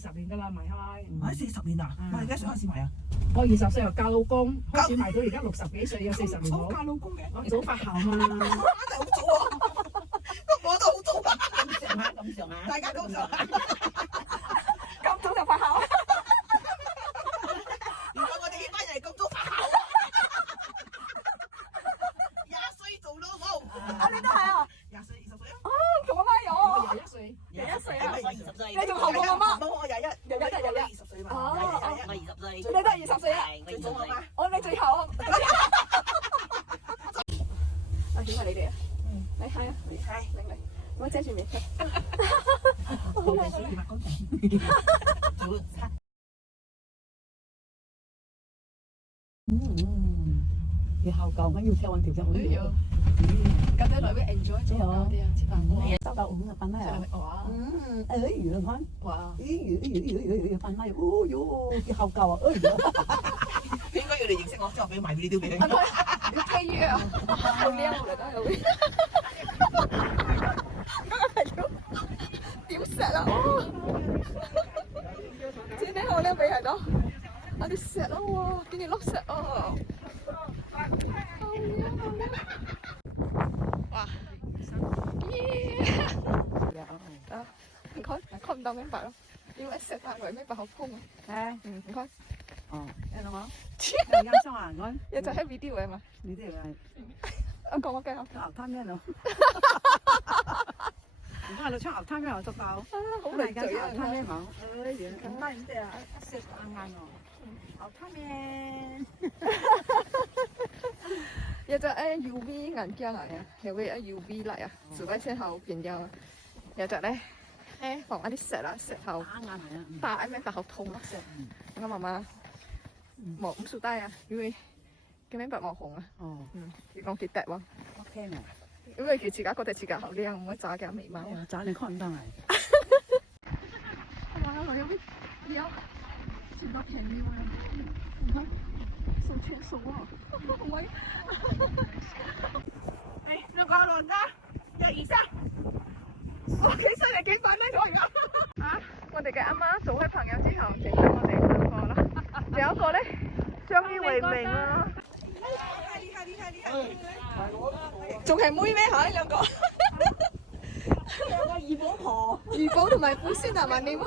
40年㗎啦，賣開。買40年啊！我而家想開始買啊！我20歲又嫁老公，開始賣到而家60幾歲，有40年冇。嫁老公嘅，我早發姣嘛。真係好早啊！我都好早啊！咁上下，咁上下，大家咁上下。咁早就發姣。原來我哋呢班人係咁早發姣。20歲做老母。啊，你都係啊？20歲、20歲啊？哦，同我媽有啊。我21歲。21歲啊！我20歲。你仲後過我媽？冇，我21。20歲嘛。哦，我20歲。你都係20歲啊？最早我媽。我你最後。啊，點啊你哋啊？你係啊？你睇，嚟，我遮住面。好靚水物乾淨。早餐。要後舊，我要車運條隻會要。咁你來會 enjoy 咗嗰啲啊？食飯。收到5個飯啦又。哇！哎呀，你看。哇！飯啦又，哦喲，要後舊啊！哎呀。應該要你認識我，之後俾埋呢啲俾你。要推約啊！好靚嚟㗎又會。點食啊？真係好靚味喺度。我哋食啦喎，見你碌食啊！哇！啊，唔該，看唔到明白咯，因為食飯為明白好空啊。係。唔該。哦，你諗下，有音箱啊，我。一就喺 video 嘅嘛。呢啲係。我講我驚啊。牛湯咩咯？唔該，你唱牛湯咩我都爆。好嚟緊嚟嘴啊！牛湯咩冇？哎呀，咁乜嘢啊？一食啱啱喎。牛湯咩？有隻UV 眼鏡嚟啊，有個UV 嚟啊，紫外線好便要。有隻咧，防一啲石啊，石頭打咩打好痛啊！我媽媽冇唔數低啊，因為佢明白網紅啊。哦。佢講佢得喎。 OK 嘛？因為佢自己覺得自己好靚，我炸嘅眉毛。炸你看唔到嚟。哇！我有啲有全部平料啊！唔該，數錢數啊！唔係。兩個輪啦，1、2、3。我幾犀利幾快咩？我而家啊！我哋嘅阿媽做開朋友之後，整咗我哋兩個啦。仲有一個咧，相依為命啊！仲係妹咩嚇？呢兩個？兩個二寶婆。二寶同埋貝斯達曼點啊？